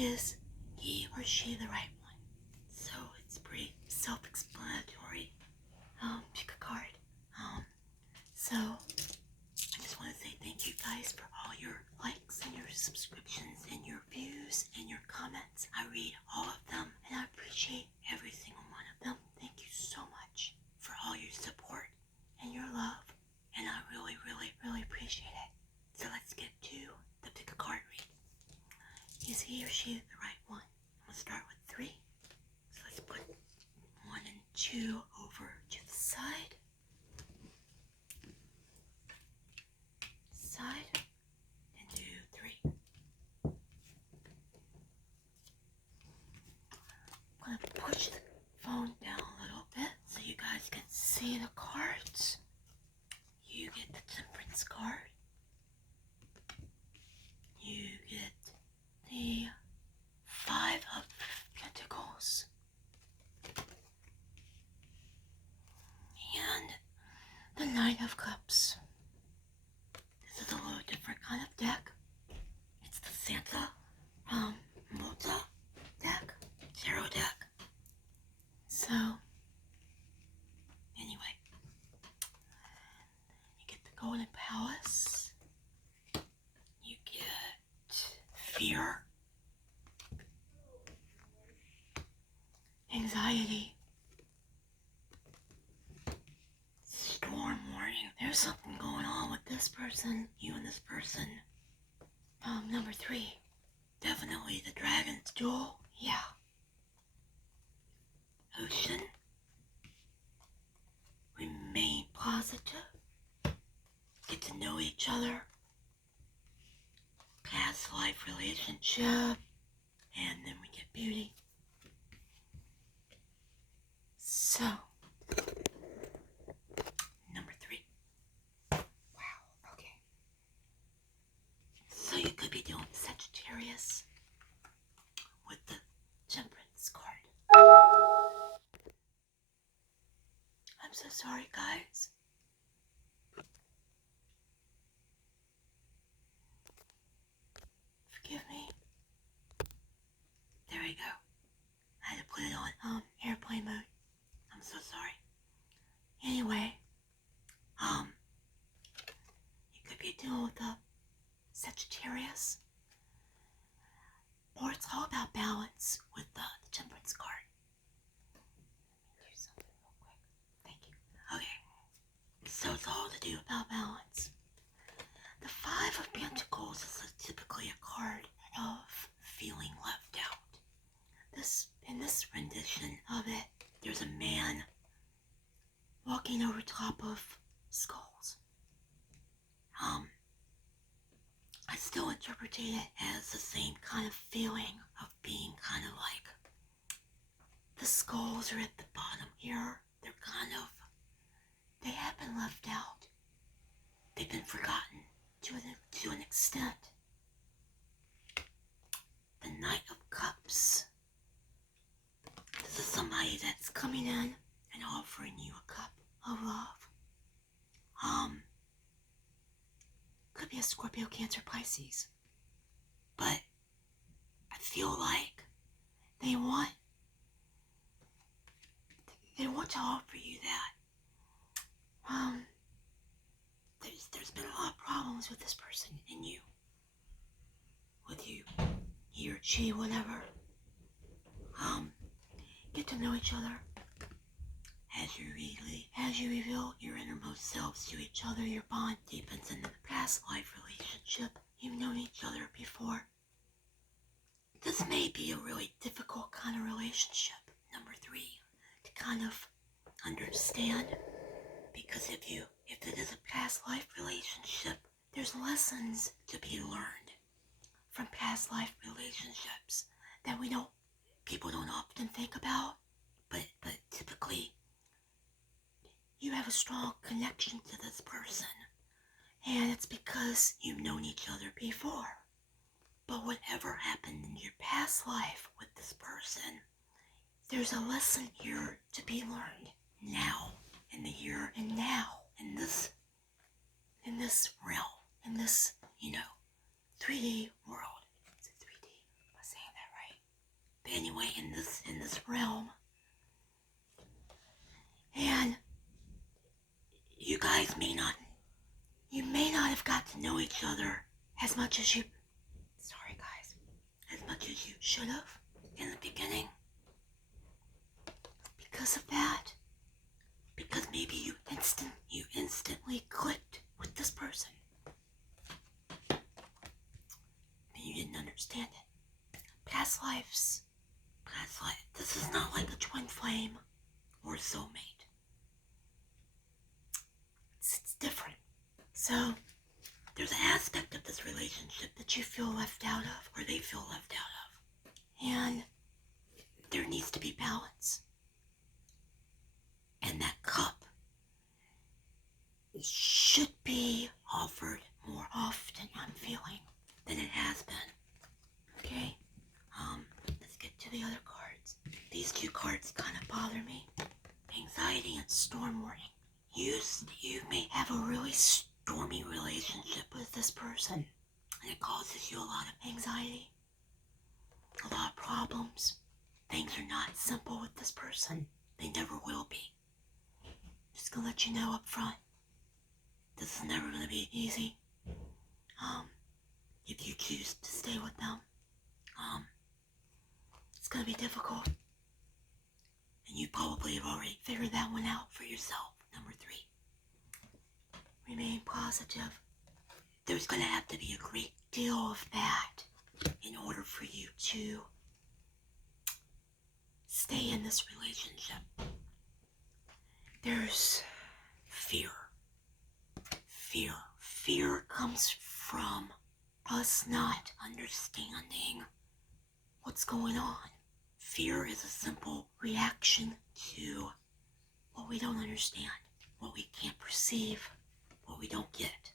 Is he or she the right one? So it's pretty self-explanatory. Pick a card. So I just want to say thank you guys for all your likes and your subscriptions and your views and your comments. I read all of them and I appreciate every single one of them. Thank you so much for all your support and your love, and I really, really, really appreciate it. So let's get to the pick a card read. Is he or she the right one? I'm gonna start with 3. So let's put 1 and 2 over to the side. And do 3. I'm gonna push the phone down a little bit so you guys can see the cards. You get the Temperance card. You get the 5 of Pentacles. And the Knight of Cups. This is a little different kind of deck. It's the Santa Malta deck, tarot deck. So, anyway, you get the Golden Palace. You get fear, anxiety, storm warning. There's something going on with this person, you and this person. Number 3, definitely the Dragon's Duel. Yeah. Ocean. Remain positive. Get to know each other. Past life relationship. And then we get beauty. So, number 3. Wow, okay. So you could be doing Sagittarius with the Temperance card. I'm so sorry, guys. Forgive me. There we go. I had to put it on airplane mode. I'm so sorry. Anyway, you could be dealing with the Sagittarius, or it's all about balance with the Temperance card. Let me do something real quick. Thank you. Okay, so it's all to do about balance. The 5 of Pentacles is typically a card of feeling left out. In this rendition of it, there's a man walking over top of skulls. I still interpreted it as the same kind of feeling of being kind of like the skulls are at the bottom here. They have been left out. They've been forgotten to an extent. The Knight of Cups. This is somebody that's coming in and offering you a cup of love. Could be a Scorpio, Cancer, Pisces. But I feel like they want to offer you that. There's been a lot of problems with this person and you. With you. He or she, whatever. Get to know each other. As you reveal your innermost selves to each other, your bond deepens in the past life relationship. You've known each other before. This may be a really difficult kind of relationship, number 3, to kind of understand. Because if it is a past life relationship, there's lessons to be learned from past life relationships that people don't often think about, but typically you have a strong connection to this person, and it's because you've known each other before. But whatever happened in your past life with this person, there's a lesson here to be learned now, in the here and now, in this realm, in this, 3D world. Is it 3D? Am I saying that way in this realm. And you guys may not have got to know each other as much as you should have in the beginning. Because of that. Because maybe you instantly clicked with this person. And you didn't understand it. Past life. This is not like a twin flame or a soulmate. It's different. So, there's an aspect of this relationship that you feel left out of, or they feel left out of. And there needs to be balance. And that cup should be offered more often, I'm feeling, than it has been. Okay? Let's get to the other cards. These two cards kind of bother me. Anxiety and storm warning. You may have a really stormy relationship with this person, and it causes you a lot of anxiety, a lot of problems. Things are not simple with this person. They never will be. Just gonna let you know up front. This is never gonna be easy. If you choose to stay with them, it's gonna be difficult. And you probably have already figured that one out for yourself. Number 3. Remain positive. There's gonna have to be a great deal of that in order for you to stay in this relationship. There's fear. Fear comes from us not understanding what's going on. Fear is a simple reaction to what we don't understand, what we can't perceive, what we don't get.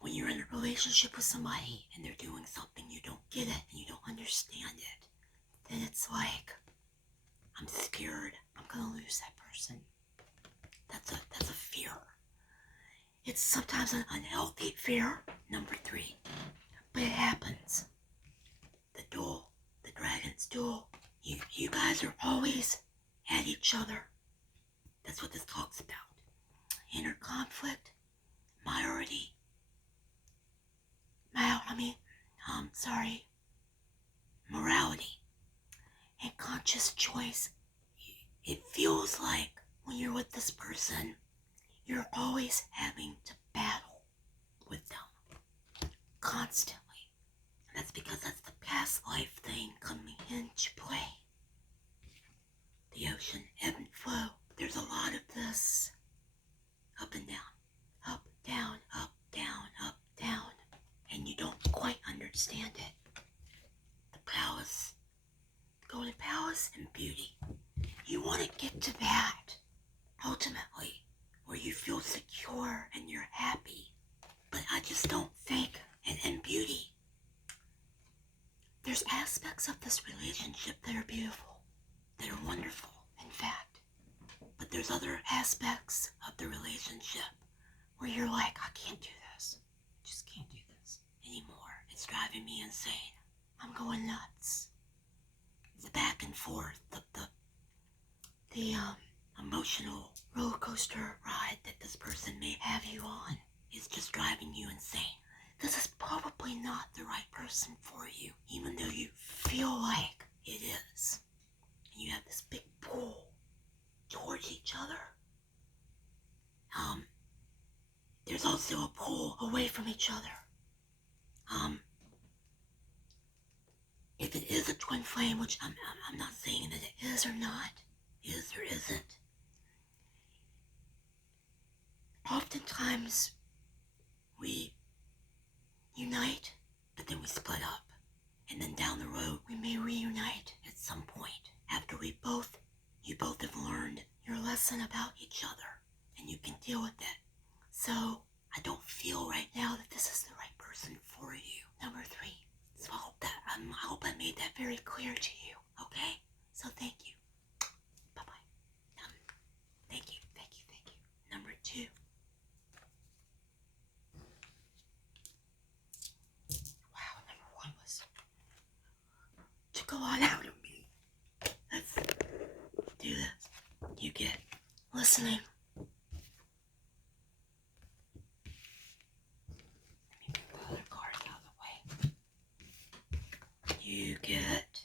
When you're in a relationship with somebody and they're doing something, you don't get it and you don't understand it, then it's like, I'm scared I'm gonna lose that person. That's a fear. It's sometimes an unhealthy fear, number 3, but it happens. The duel, the dragon's duel. You guys are always at each other. That's what this talks about. Inner conflict, morality, and conscious choice. It feels like when you're with this person, you're always having to battle with them. Constantly. And that's because that's the past life thing coming into play. The ocean, ebb and flow. There's a lot of this up and down, up, down, up, down, up, down. And you don't quite understand it. The palace, the golden palace and beauty. You want to get to that, ultimately, where you feel secure and you're happy. But I just don't think, and beauty, there's aspects of this relationship that are beautiful, that are wonderful, in fact. But there's other aspects of the relationship where you're like, I can't do this. I just can't do this anymore. It's driving me insane. I'm going nuts. The back and forth, the emotional roller coaster ride that this person may have you on is just driving you insane. This is probably not the right person for you, even though you feel like it is. And you have this big pull towards each other. There's also a pull away from each other. If it is a twin flame, which I'm not saying that it is or not, is or isn't, oftentimes we unite, but then we split up. And then down the road, we may reunite at some point after you both have learned your lesson about each other and you can deal with it. So I don't feel right now that this is the right person for you. Number 3. So I hope I made that very clear to you. Okay? So thank you. Bye-bye. Thank you. Number 2. Wow, number 1 was listening. Let me put the other cards out of the way. You get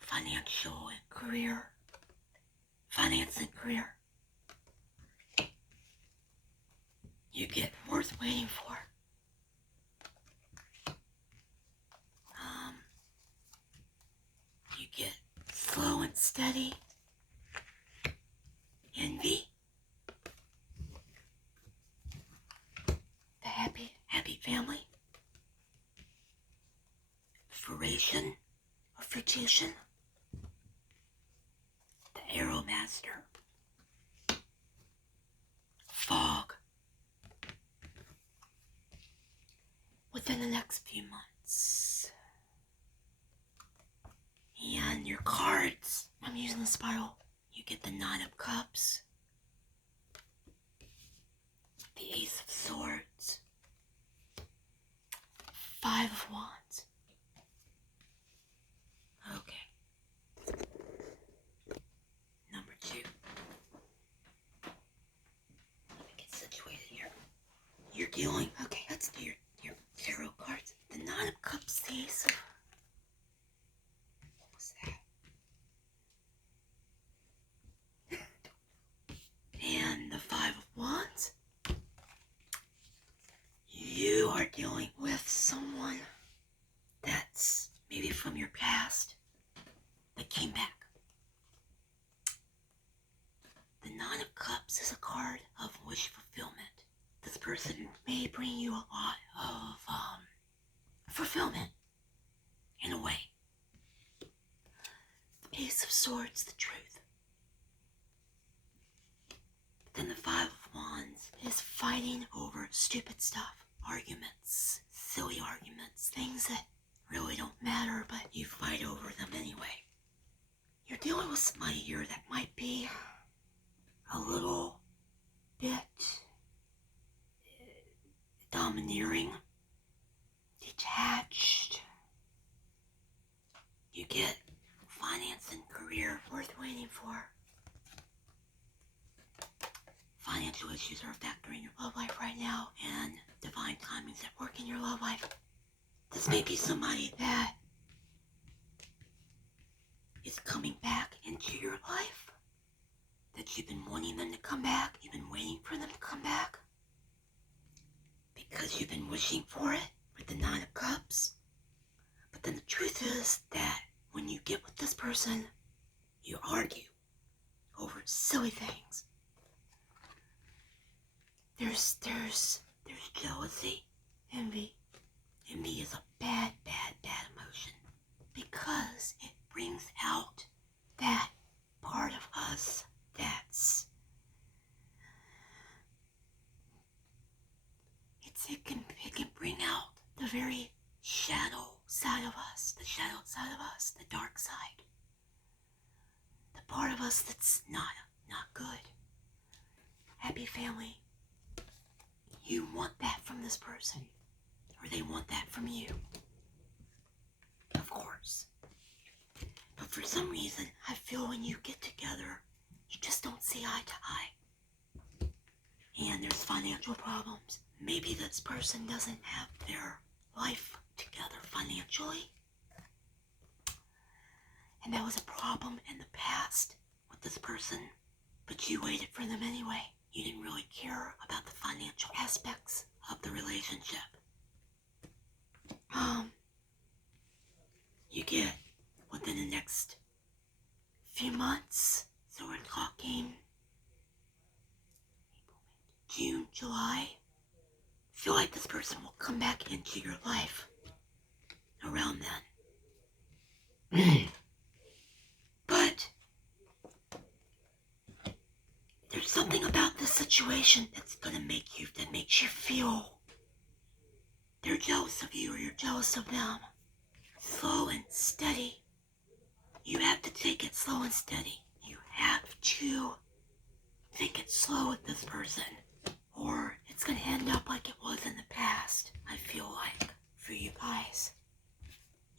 financial and career. Finance and career. You get worth waiting for. You get slow and steady. Envy. The happy family. Fruition or fruition. The Arrow Master. Fog. Within the next few months. And your cards, I'm using the spiral. You get the Nine of Cups, the Ace of Swords, Five of Wands. Okay. Number 2. Let me get situated here. You're dealing. Okay, let's do your tarot cards. The Nine of Cups, the Ace of... What's that? And the Five of Wands. You are dealing with someone that's maybe from your past that came back. The Nine of Cups is a card of wish fulfillment. This person may bring you a lot of fulfillment in a way. The Ace of Swords, the truth. But then the Five of Wands is fighting over stupid stuff. Arguments, silly arguments, things that really don't matter, but you fight over them anyway. You're dealing with somebody here that might be a little bit domineering, detached. You get finance and career worth waiting for. Financial issues are a factor in your love life right now, and divine timing's at work in your love life. This may be somebody that is coming back into your life, that you've been wanting them to come back, you've been waiting for them to come back, because you've been wishing for it with the Nine of Cups. But then the truth is that when you get with this person, you argue over silly things. There's jealousy, envy. Envy is a bad emotion because it brings out that part of us that's it can bring out the very shadow side of us, the dark side, the part of us that's not good. Happy family. You want that from this person, or they want that from you. Of course. But for some reason, I feel when you get together, you just don't see eye to eye. And there's financial problems. Maybe this person doesn't have their life together financially. And that was a problem in the past with this person, but you waited for them anyway. You didn't really care about the financial aspects of the relationship. You get within the next few months, so we're talking June, July. I feel like this person will come back into your life around then. But there's something about this situation that makes you feel they're jealous of you or you're jealous of them. Slow and steady. You have to take it slow and steady. You have to take it slow with this person, or it's going to end up like it was in the past, I feel like, for you guys.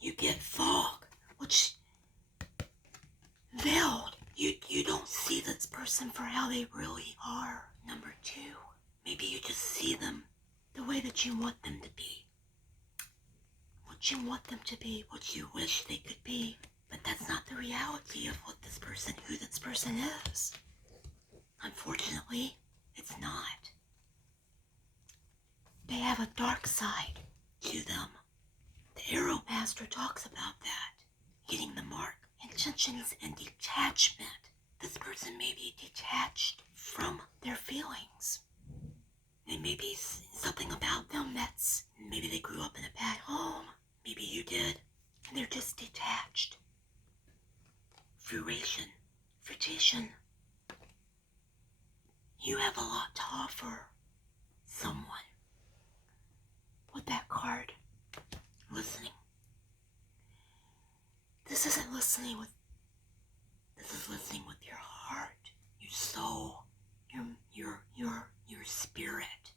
You get fog, which veiled. You don't see this person for how they really are. Number 2, maybe you just see them the way that you want them to be. What you want them to be, what you wish they could be. But that's not the reality of who this person is. Unfortunately, it's not. They have a dark side to them. The Arrow Master talks about that. Hitting the mark. Intentions and detachment. This person may be detached from their feelings. There may be something about them that's, maybe they grew up in a bad home. Maybe you did. And they're just detached. Fruition. You have a lot to offer someone with that card. Listening. This isn't listening with, this is listening with your heart, your soul, your spirit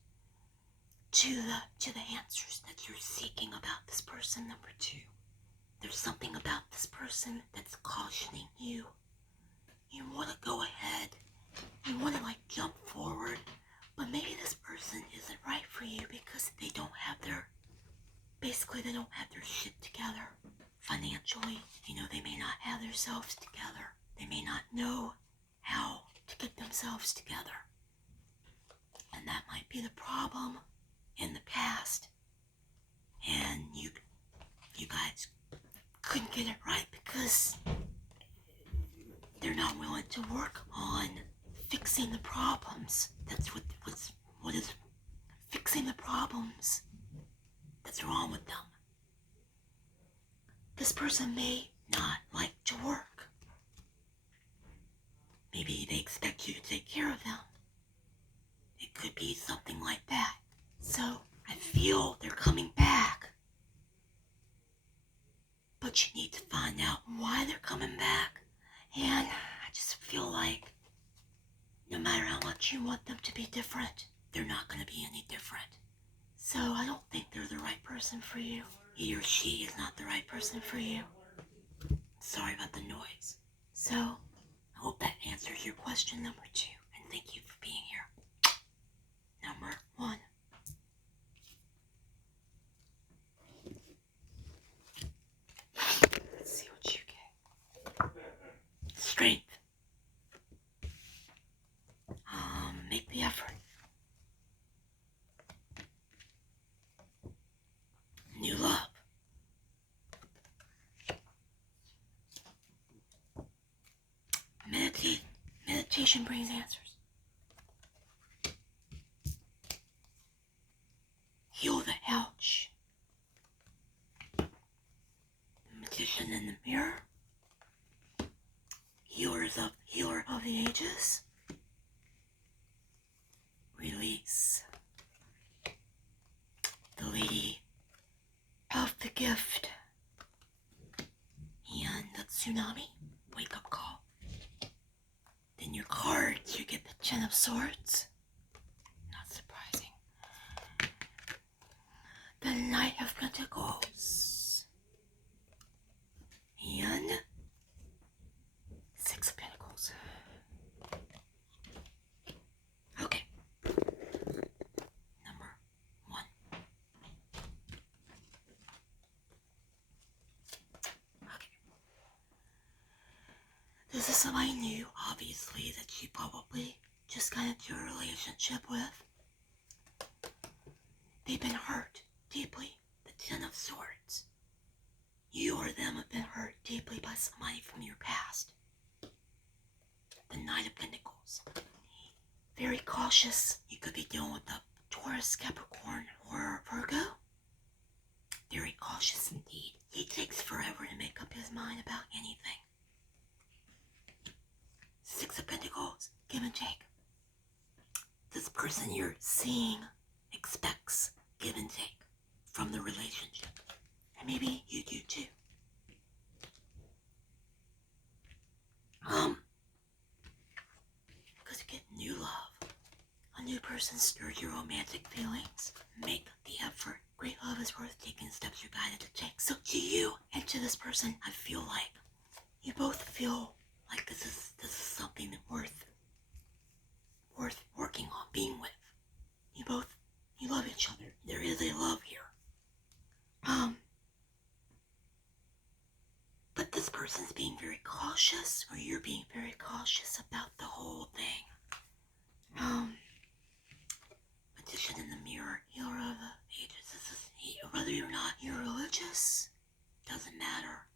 to the answers that you're seeking about this person. Number 2. There's something about this person that's cautioning you. You want to go ahead. You want to jump forward. But maybe this person isn't right for you because they don't have their shit together. Financially, they may not have themselves together. They may not know how to get themselves together. And that might be the problem in the past. And you guys couldn't get it right because they're not willing to work on fixing the problems. That's what is fixing the problems that's wrong with them. This person may not like to work. Maybe they expect you to take care of them. It could be something like that. So I feel they're coming back. But you need to find out why they're coming back. And I just feel like no matter how much you want them to be different, they're not going to be any different. So I don't think they're the right person for you. He or she is not the right person for you. Sorry about the noise. So I hope that answers your question number 2. And thank you for being here. Number 1. Let's see what you get. Strength. Make the effort. New love. Meditate. Meditation brings answers. Heal the ouch. The Magician in the mirror. Healer of the ages. Release. The Lady of the Gift. And the Tsunami. Wake up call. Then your cards, you get the Ten of Swords. Not surprising. The Knight of Pentacles. And Six of Pentacles. Okay. Number 1. Okay. This is somebody new, obviously, that you probably just got into a relationship with. They've been hurt deeply. The Ten of Swords. You or them have been hurt deeply by somebody from your past. The Knight of Pentacles. Very cautious. You could be dealing with a Taurus, Capricorn, or Virgo. Very cautious indeed. He takes forever to make up his mind about anything. Six of Pentacles. Give and take. This person you're seeing expects give and take from the relationship. And maybe you do too. Because you get new love. A new person stirs your romantic feelings. Make the effort. Great love is worth taking steps you're guided to take. So to you and to this person, I feel like you both feel Like this is something that worth working on, being with. You love each other. There is a love here. But this person's being very cautious, or you're being very cautious about the whole thing. Magician in the mirror, healer of the ages. Whether or not you're religious, doesn't matter.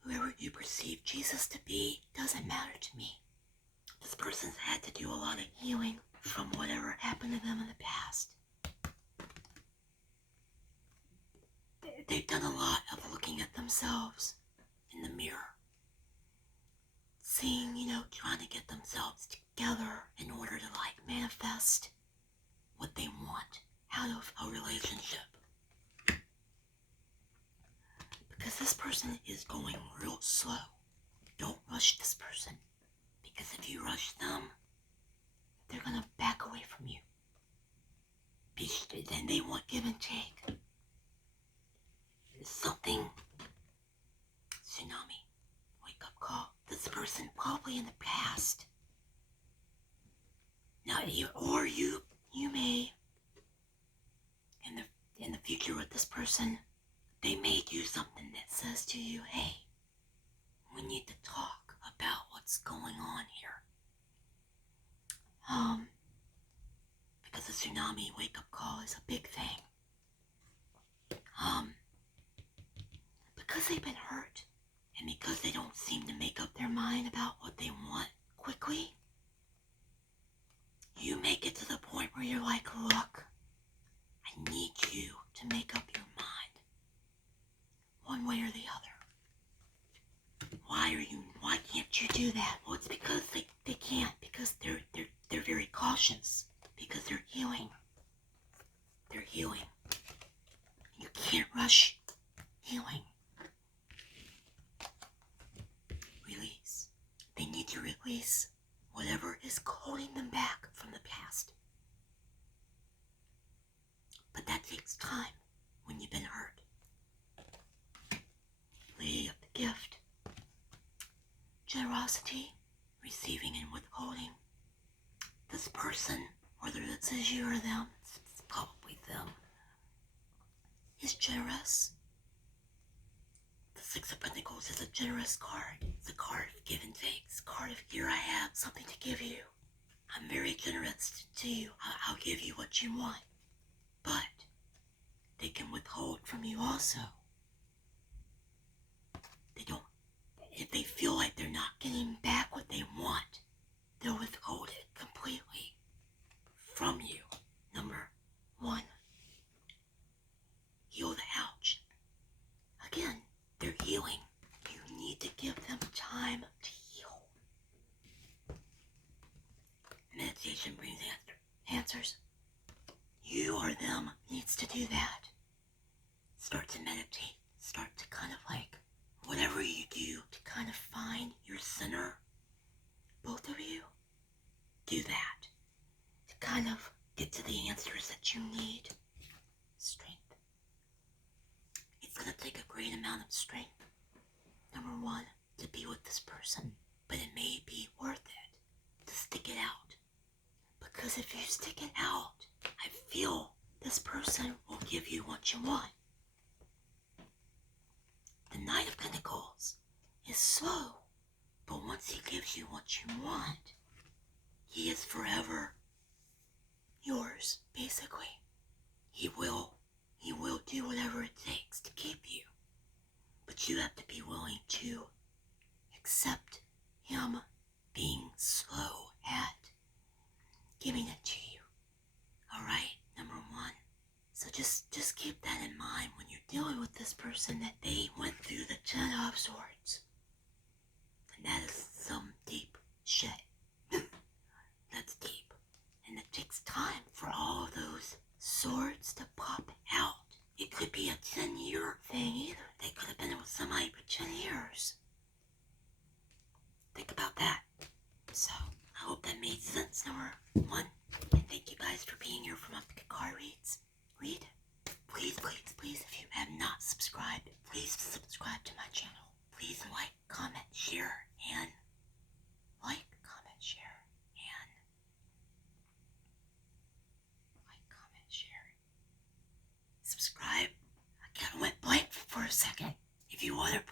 Whoever you perceive Jesus to be, doesn't matter to me. This person's had to do a lot of healing from whatever happened to them in the past. They've done a lot of looking at themselves in the mirror. Seeing, trying to get themselves together in order to manifest what they want out of a relationship. Because this person is going real slow. Don't rush this person. Because if you rush them, they're going to back away from you. Then they want give and take. There's something. Tsunami. Wake up call. This person probably in the past. Now, you may, in the future with this person, they may do something that says to you, hey, we need to talk about what's going on here. Because the tsunami wake-up call is a big thing. Because they've been hurt, and because they don't seem to make up their mind about what they want quickly, you make it to the point where you're like, look, I need you to make up your mind, one way or the other. Why can't you do that? Well, it's because they can't, because they're very cautious, because they're healing. They're healing. You can't rush healing. Release. They need to release whatever is holding them back from the past. But that takes time when you've been hurt. Lady of the gift. Generosity, receiving and withholding. This person, whether this is you or them, it's probably them, is generous. The Six of Pentacles is a generous card. It's a card of give and take. It's a card of here I have something to give you. I'm very generous to you. I'll give you what you want. But they can withhold from you also. They don't. If they feel like they're not getting back what they want, they'll withhold it completely from you. Number 1. Heal the ouch. Again, they're healing. You need to give them time to heal. Meditation brings answers. You or them needs to do that. Start to meditate. Start to kind of whatever you do to kind of find your center. Both of you, do that. To kind of get to the answers that you need. Strength. It's going to take a great amount of strength. Number 1, to be with this person. But it may be worth it to stick it out. Because if you stick it out, I feel this person will give you what you want. The Knight of Pentacles is slow, but once he gives you what you want, he is forever yours, basically. He will do whatever it takes to keep you. But you have to be willing to accept him being slow at giving it to you. Alright, number 1. So just keep that in mind when you're dealing with this person, that they went through the 10 of Swords. And that is some deep shit. That's deep. And it takes time for all of those swords to pop out. It could be a 10-year thing either. They could have been with somebody for 10 years. Think about that. So, I hope that made sense, number 1. And thank you guys for being here for my card reads. Please, if you have not subscribed, please subscribe to my channel. Please like, comment, share, and other